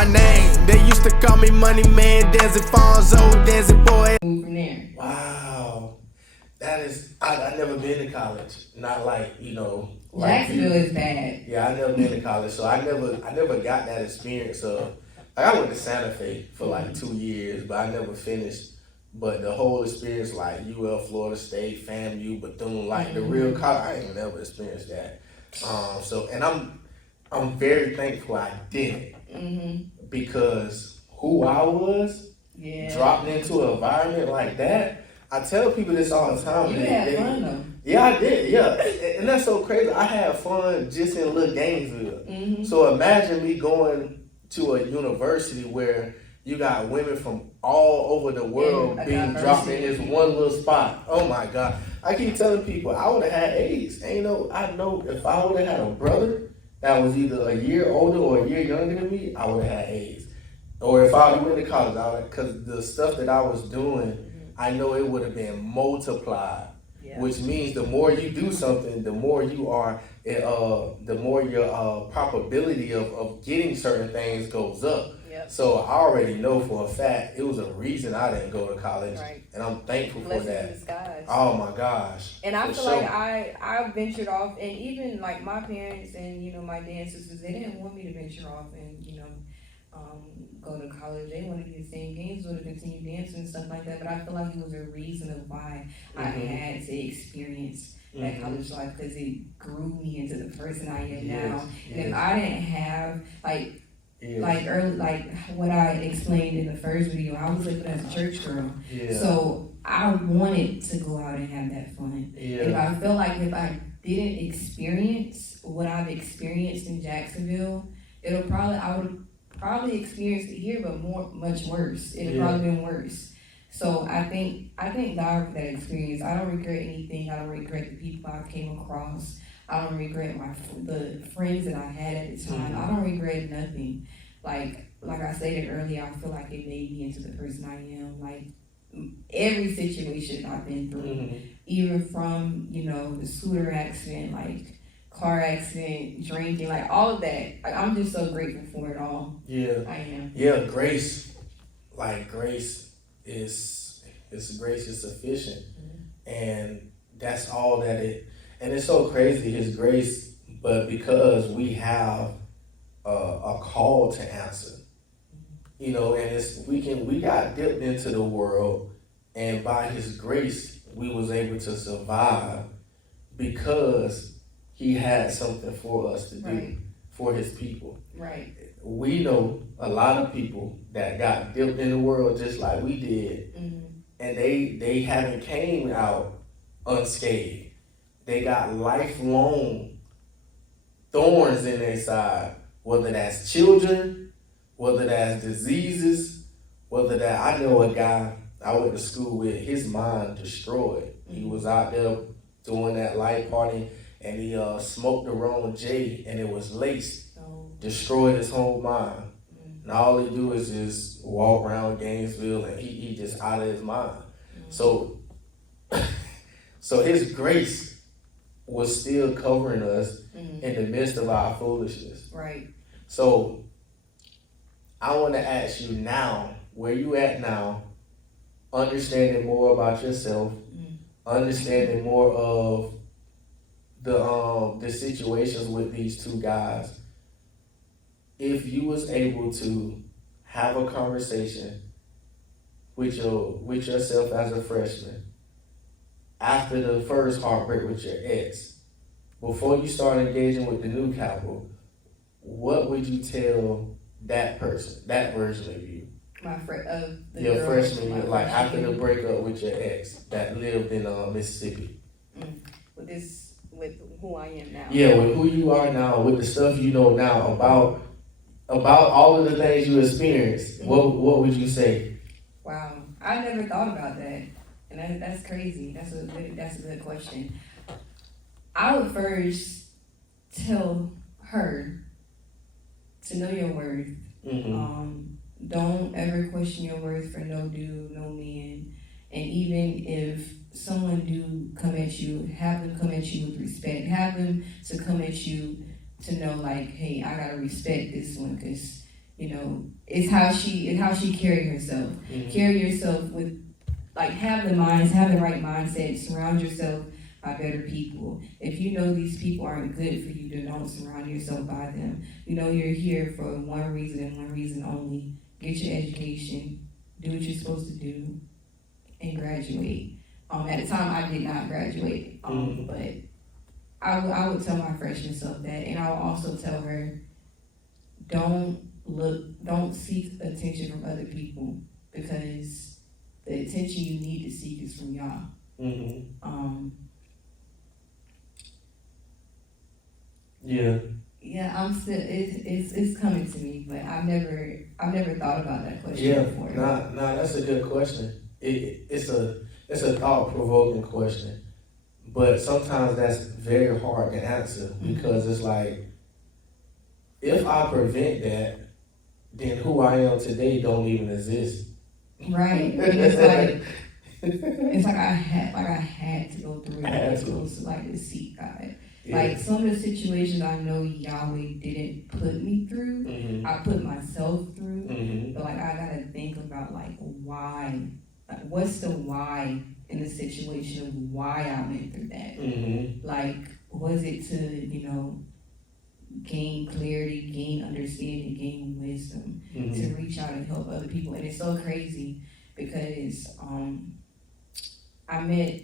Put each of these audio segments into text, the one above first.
my name. They used to call me Money Man, Danzy Fonzo, Danzy Boy. From there. Wow. That is, I never been to college. Not like, Jacksonville is bad. Yeah, I never been to college, so I never got that experience of. Like, I went to Santa Fe for like 2 years, but I never finished. But the whole experience, like UL, Florida State, FAMU, Bethune, like the real college, I ain't never experienced that. And I'm very thankful I didn't, because who I was dropped into an environment like that. I tell people this all the time. You had fun though. Yeah, I did. Yeah, and that's so crazy. I had fun just in little Gainesville. So imagine me going to a university where you got women from all over the world being dropped in this one little spot. Oh my God. I keep telling people I would have had AIDS. I know if I would have had a brother that was either a year older or a year younger than me, I would have had AIDS. Or if I went to college, because the stuff that I was doing, I know it would have been multiplied. Which means the more you do something, the more you are, the more your probability of getting certain things goes up. So I already know for a fact it was a reason I didn't go to college, and I'm thankful for that. In disguise. Oh my gosh! And I feel like I ventured off, and even like my parents and my dad sisters, they didn't want me to venture off and go to college. They wanted me to stay in Gainesville to continue dancing and stuff like that. But I feel like it was a reason of why I had to experience that college life, because it grew me into the person I am now. And if I didn't have like what I explained in the first video, I was living as a church girl. So I wanted to go out and have that fun. If I felt like if I didn't experience what I've experienced in Jacksonville, I would probably experienced it here, but much worse. It'd probably been worse. So I thank God for that experience. I don't regret anything. I don't regret the people I came across. I don't regret the friends that I had at the time. I don't regret nothing. Like I stated earlier, I feel like it made me into the person I am. Like every situation I've been through, even from the scooter accident, like car accident, drinking, like all of that. I'm just so grateful for it all. Yeah, I am. Yeah, grace is sufficient, and that's all that it. And it's so crazy, His grace, but because we have a call to answer, and we got dipped into the world, and by His grace we was able to survive because He had something for us to do for His people. Right. We know a lot of people that got dipped in the world just like we did, and they haven't came out unscathed. They got lifelong thorns in their side, whether that's children, whether that's diseases, I know a guy I went to school with, his mind destroyed. He was out there doing that light party, and he smoked the wrong J, and it was laced. Destroyed his whole mind. And all he do is just walk around Gainesville, and he just out of his mind. So His grace was still covering us in the midst of our foolishness. Right. So I want to ask you now, where you at now, understanding more about yourself, understanding more of the situations with these two guys. If you was able to have a conversation with yourself as a freshman after the first heartbreak with your ex, before you start engaging with the new couple, what would you tell that person, that version of you? Your freshman year, like after the breakup with your ex that lived in Mississippi. With who I am now. Yeah, with who you are now, with the stuff you know now about all of the things you experienced. What would you say? Wow, I never thought about that, and that's crazy. That's a good question. I would first tell her to know your worth. Don't ever question your worth for no dude, no man. And even if someone do come at you, have them come at you with respect. Have them to come at you to know like, hey, I gotta respect this one because, it's how she carry herself. Mm-hmm. Carry yourself with, like, have the right mindset. Surround yourself by better people. If you know these people aren't good for you, then don't surround yourself by them. You're here for one reason and one reason only. Get your education, do what you're supposed to do, and graduate. At the time, I did not graduate, but I would tell my freshman self that, and I would also tell her, don't seek attention from other people, because the attention you need to seek is from y'all. Yeah, I'm still. It's coming to me, but I've never thought about that question before. Nah, that's a good question. It's a thought provoking question, but sometimes that's very hard to answer, because it's like, if I prevent that, then who I am today don't even exist. Right. And it's like I had to go through it. To like to seek God. Yeah. Like, some of the situations I know Yahweh didn't put me through, I put myself through. But like, I gotta think about, like, why. Like, what's the why in the situation of why I went through that? Like, was it to gain clarity, gain understanding, gain wisdom, to reach out and help other people? And it's so crazy because I met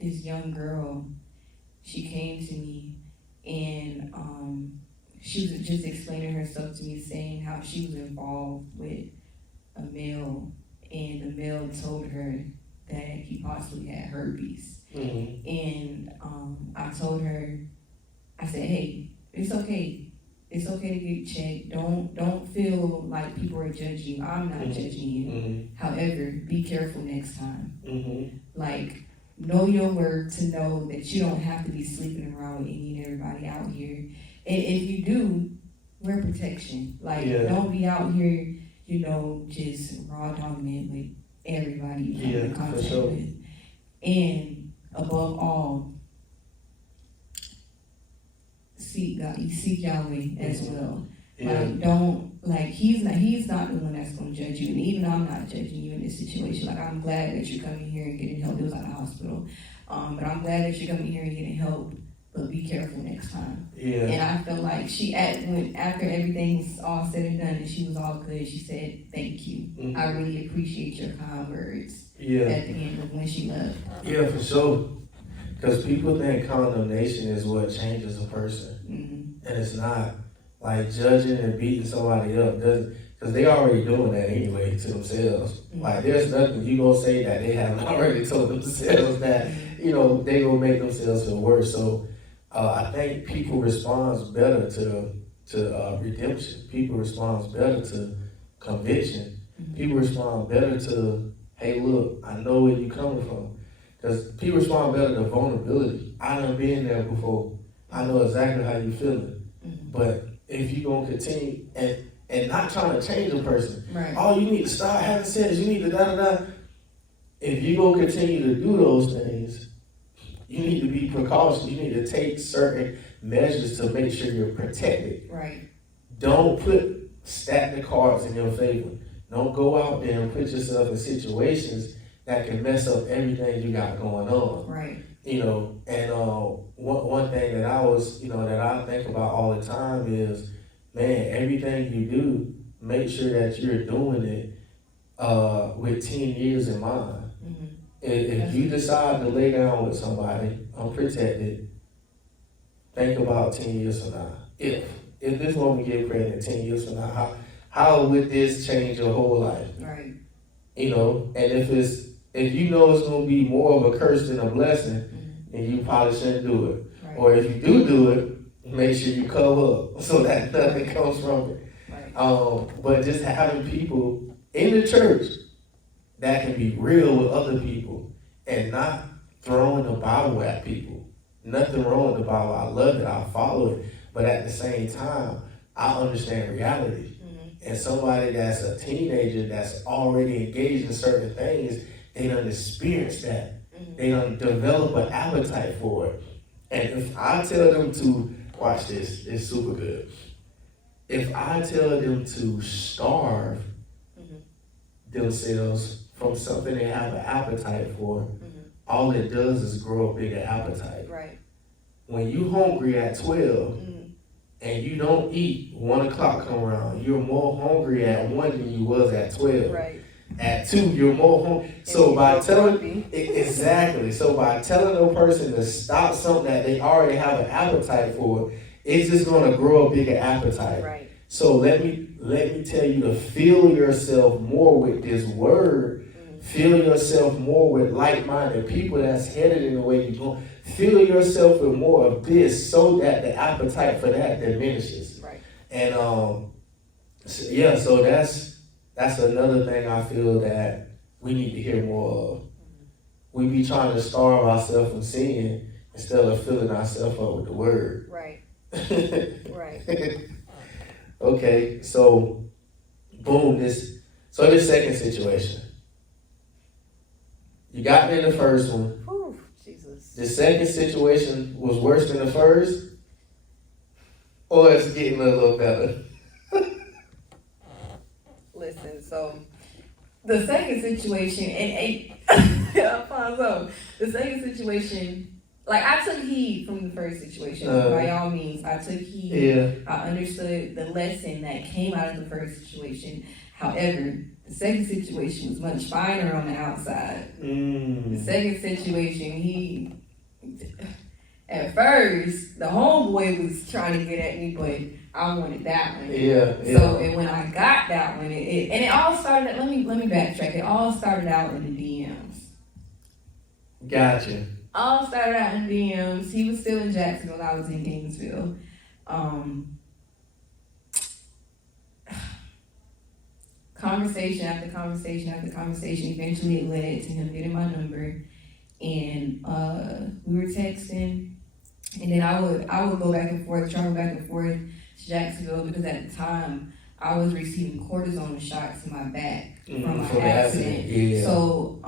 this young girl. She came to me and she was just explaining herself to me, saying how she was involved with a male, and the male told her that he possibly had herpes. And I told her, I said, hey, it's okay. It's okay to get checked. Don't feel like people are judging you. I'm not judging you. However, be careful next time. Like, know your worth to know that you don't have to be sleeping around with any and everybody out here. And if you do, wear protection. Like, don't be out here, just raw dogging it with everybody you come in contact with. And above all, seek God. You seek Yahweh as well. Like, don't, like, he's not the one that's going to judge you, and even I'm not judging you in this situation. Like, I'm glad that you're coming here and getting help. It was at the hospital, but I'm glad that you're coming here and getting help. But be careful next time. And I felt like after everything was all said and done and she was all good, she said, "Thank you. I really appreciate your kind words." At the end of when she left. Yeah, for sure. Because people think condemnation is what changes a person, and it's not. Like, judging and beating somebody up doesn't, because they already doing that anyway to themselves. Like, there's nothing you gonna say that they haven't already told themselves that they gonna make themselves feel worse. So I think people respond better to redemption. People respond better to conviction. People respond better to, hey, look, I know where you coming from. Because people respond better to vulnerability. I done been there before. I know exactly how you feeling. But if you gonna continue and not trying to change a person, oh, you need to start having sex, you need to da-da-da. If you gonna continue to do those things, you need to be precautious. You need to take certain measures to make sure you're protected. Don't stack the cards in your favor. Don't go out there and put yourself in situations that can mess up everything you got going on. And one thing that that I think about all the time is, man, everything you do, make sure that you're doing it with 10 years in mind. If you decide to lay down with somebody unprotected, think about 10 years from now. If this woman get pregnant 10 years from now, how would this change your whole life? And if you know it's going to be more of a curse than a blessing, then you probably shouldn't do it. Or if you do it, make sure you cover up so that nothing comes from it. But just having people in the church that can be real with other people and not throwing the Bible at people. Nothing wrong with the Bible. I love it. I follow it. But at the same time, I understand reality. And somebody that's a teenager that's already engaged in certain things, they don't experience that. They don't develop an appetite for it. And if I tell them to watch this, it's super good. if I tell them to starve themselves from something they have an appetite for, all it does is grow a bigger appetite. Right. When you hungry at 12 and you don't eat, 1 o'clock come around, you're more hungry at 1 than you was at 12. Right. At 2, you're more hungry. So by telling exactly, so by telling a person to stop something that they already have an appetite for, it's just gonna grow a bigger appetite. Right. So let me tell you to fill yourself more with this word. Fill yourself more with like-minded people that's headed in the way you're going. Fill yourself with more of this so that the appetite for that diminishes. Right. And so that's another thing I feel that we need to hear more of. We be trying to starve ourselves from sin instead of filling ourselves up with the word. Right. Right. Okay, so boom, this second situation. You got me in the first one. Whew, Jesus. The second situation was worse than the first, or it's getting a little better. Listen, so the second situation, and Alfonso, the second situation, like I took heed from the first situation. By all means, I took heed. Yeah. I understood the lesson that came out of the first situation. However, the second situation was much finer on the outside. The second situation, at first, the homeboy was trying to get at me, but I wanted that one. Yeah. So, and when I got that one, it all started. Let me backtrack. It all started out in the DMs. Gotcha. All started out in DMs. He was still in Jacksonville. I was in Gainesville. Conversation after conversation after conversation. Eventually, it led to him getting my number, and we were texting. And then I would go back and forth, travel back and forth to Jacksonville because at the time I was receiving cortisone shots in my back from my accident. Yeah. So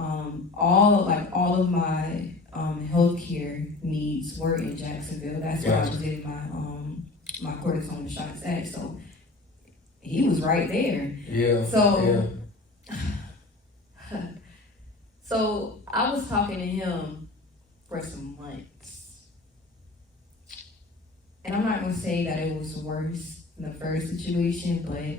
all of my healthcare needs were in Jacksonville. That's where I was getting my cortisone shots at. So he was right there. Yeah. So I was talking to him for some months. And I'm not going to say that it was worse than the first situation, but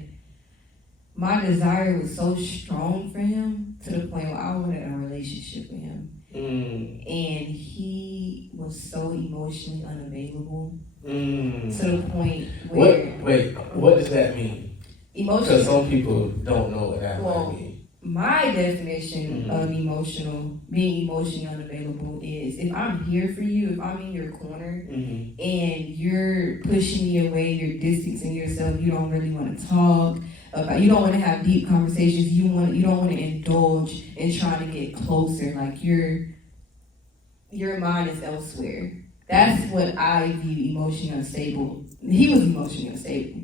my desire was so strong for him to the point where I wanted a relationship with him. And he was so emotionally unavailable to the point where... Wait, what does that mean? Emotional. Because some people don't know what that might mean. My definition of being emotionally unavailable is if I'm here for you, if I'm in your corner and you're pushing me away, you're distancing yourself, you don't really want to talk about, you don't want to have deep conversations, you don't want to indulge in trying to get closer, like your mind is elsewhere. That's what I view emotionally unstable. He was emotionally unstable,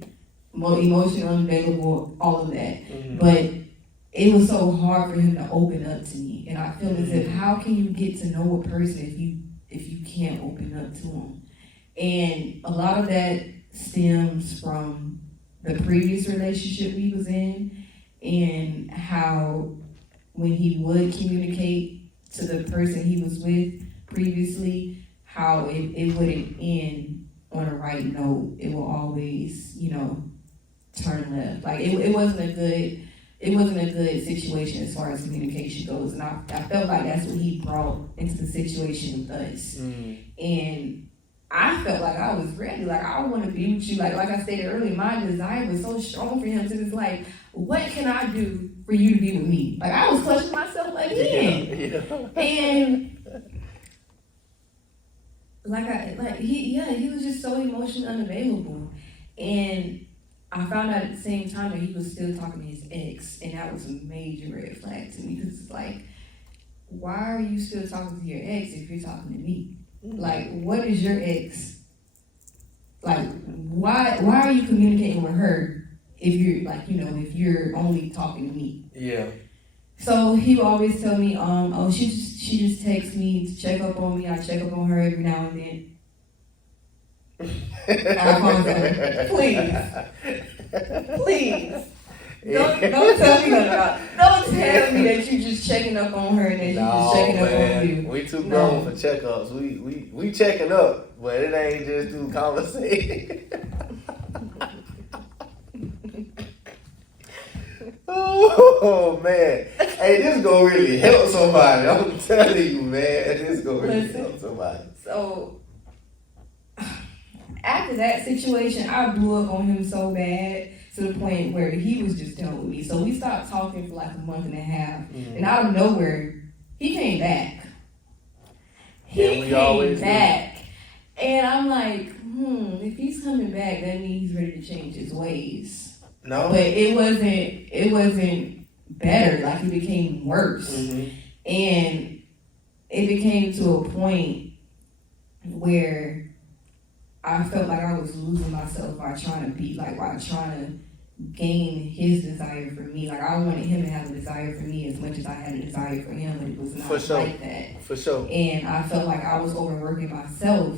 emotionally unavailable, all of that, but it was so hard for him to open up to me, and I feel as if how can you get to know a person if you can't open up to them? And a lot of that stems from the previous relationship we was in, and how when he would communicate to the person he was with previously, how it wouldn't end on a right note. It will always, turn left. Like it wasn't a good situation as far as communication goes, and I felt like that's what he brought into the situation with us. And I felt like I was ready, like I want to be with you. Like I stated earlier, my desire was so strong for him to just like, what can I do for you to be with me? Like I was questioning myself again. And he was just so emotionally unavailable. And I found out at the same time that he was still talking to his ex, and that was a major red flag to me, because it's like, why are you still talking to your ex if you're talking to me? Like, what is your ex? Like, why are you communicating with her if you're if you're only talking to me? Yeah. So he would always tell me, she just texts me to check up on me. I check up on her every now and then. Alfonso, please. Please. Don't tell me nothing about. Don't tell me that you just checking up on her and that you just checking up on you. We too grown for checkups. We checking up, but it ain't just through conversation. Oh man, hey, this gonna really help somebody. I'm telling you, man, this gonna really help somebody. So after that situation, I blew up on him so bad to the point where he was just done with me. So we stopped talking for like a month and a half, and out of nowhere, he came back. He came back, and I'm like, if he's coming back, that means he's ready to change his ways. No, but it wasn't better. Like it became worse, and it became to a point where I felt like I was losing myself by trying to gain his desire for me. Like I wanted him to have a desire for me as much as I had a desire for him, but it was not like that. For sure. And I felt like I was overworking myself,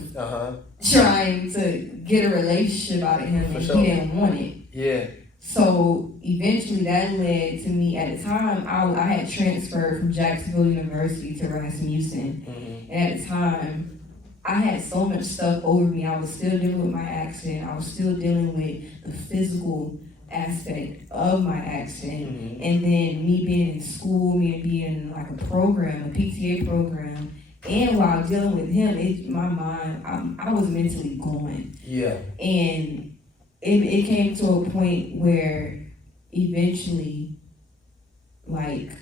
trying to get a relationship out of him, and he didn't want it. Yeah. So eventually that led to me, at the time, I had transferred from Jacksonville University to Rasmussen. And at the time, I had so much stuff over me. I was still dealing with my accident. I was still dealing with the physical aspect of my accident. And then me being in school, me being in like a program, a PTA program. And while dealing with him, my mind, I was mentally going. Yeah. And it came to a point where eventually, like,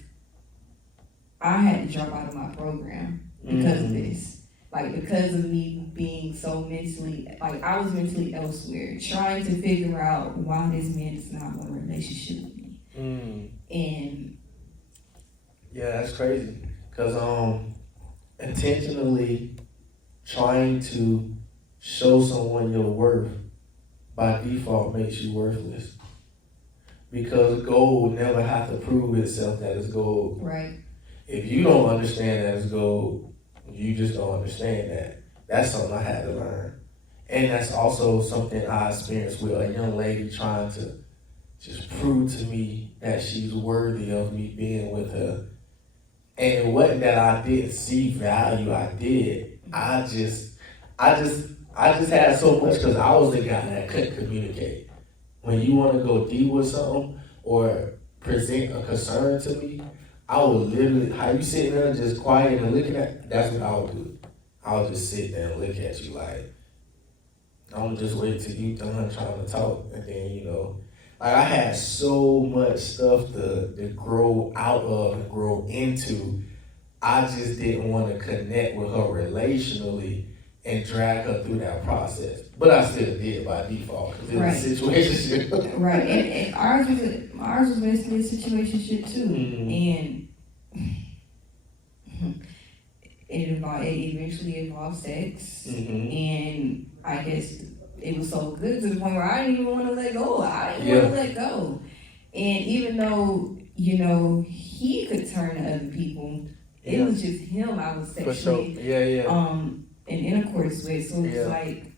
I had to drop out of my program because of this. Like, because of me being so mentally, like, I was mentally elsewhere, trying to figure out why this man is not in a relationship with me. And yeah, that's crazy. Because intentionally trying to show someone your worth by default makes you worthless. Because gold never have to prove itself that it's gold. Right. If you don't understand that it's gold, you just don't understand that. That's something I had to learn. And that's also something I experienced with a young lady trying to just prove to me that she's worthy of me being with her. And it wasn't that I didn't see value, I did. I just had so much because I was the guy that couldn't communicate. When you want to go deep with something or present a concern to me, I would literally, how you sitting there just quiet and looking at, that's what I would do. I would just sit there and look at you like, I'm just waiting till you done trying to talk. And then, like I had so much stuff to grow out of and grow into. I just didn't want to connect with her relationally and drag her through that process. But I still did by default because it was a situationship. Right, and ours was basically a situationship too. And it eventually involved sex. And I guess it was so good to the point where I didn't even want to let go. I didn't want to let go. And even though, he could turn to other people, it was just him I was sexually in intercourse with. So it's like,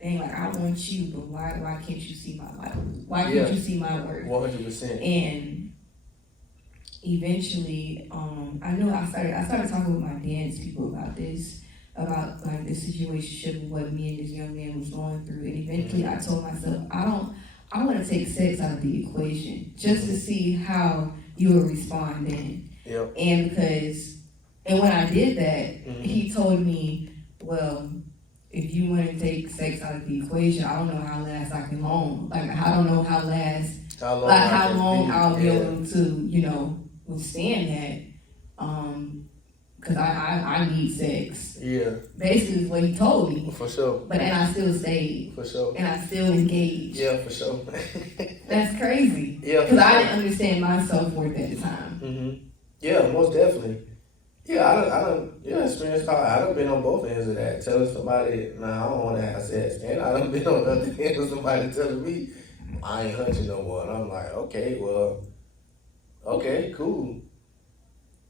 dang, like I want you, but why can't you see my life? Why can't you see my worth? 100%. And eventually, I started talking with my dance people about this, about like this situation, what me and this young man was going through. And eventually I told myself, I want to take sex out of the equation just to see how you will respond then. And when I did that, he told me, well, if you want to take sex out of the equation, I don't know how last I can long. Like, I don't know how long I'll be able to, withstand that. Because I need sex. Yeah. Basically is what he told me. For sure. And I still stayed. For sure. And I still engaged. Yeah, for sure. That's crazy. Yeah. Because I didn't understand my self-worth at the time. Yeah, most definitely. Yeah, I experienced I done been on both ends of that. Telling somebody, nah, I don't want to have sex. And I done been on the other end of somebody telling me, I ain't hunching no more. And I'm like, okay, cool.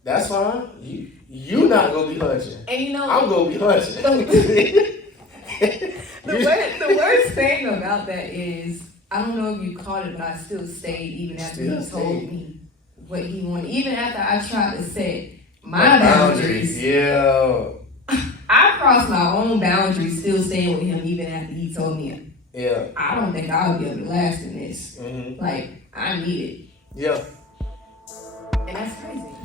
That's fine. You not gonna be hunching. And I'm gonna be hunching. The worst thing about that is, I don't know if you caught it, but I still stayed even after he told me what he wanted. Even after I tried to set my boundaries. Yeah. I crossed my own boundaries, still staying with him even after he told me. Yeah. I don't think I would be able to last in this. Mm-hmm. Like, I need it. Yeah. And that's crazy.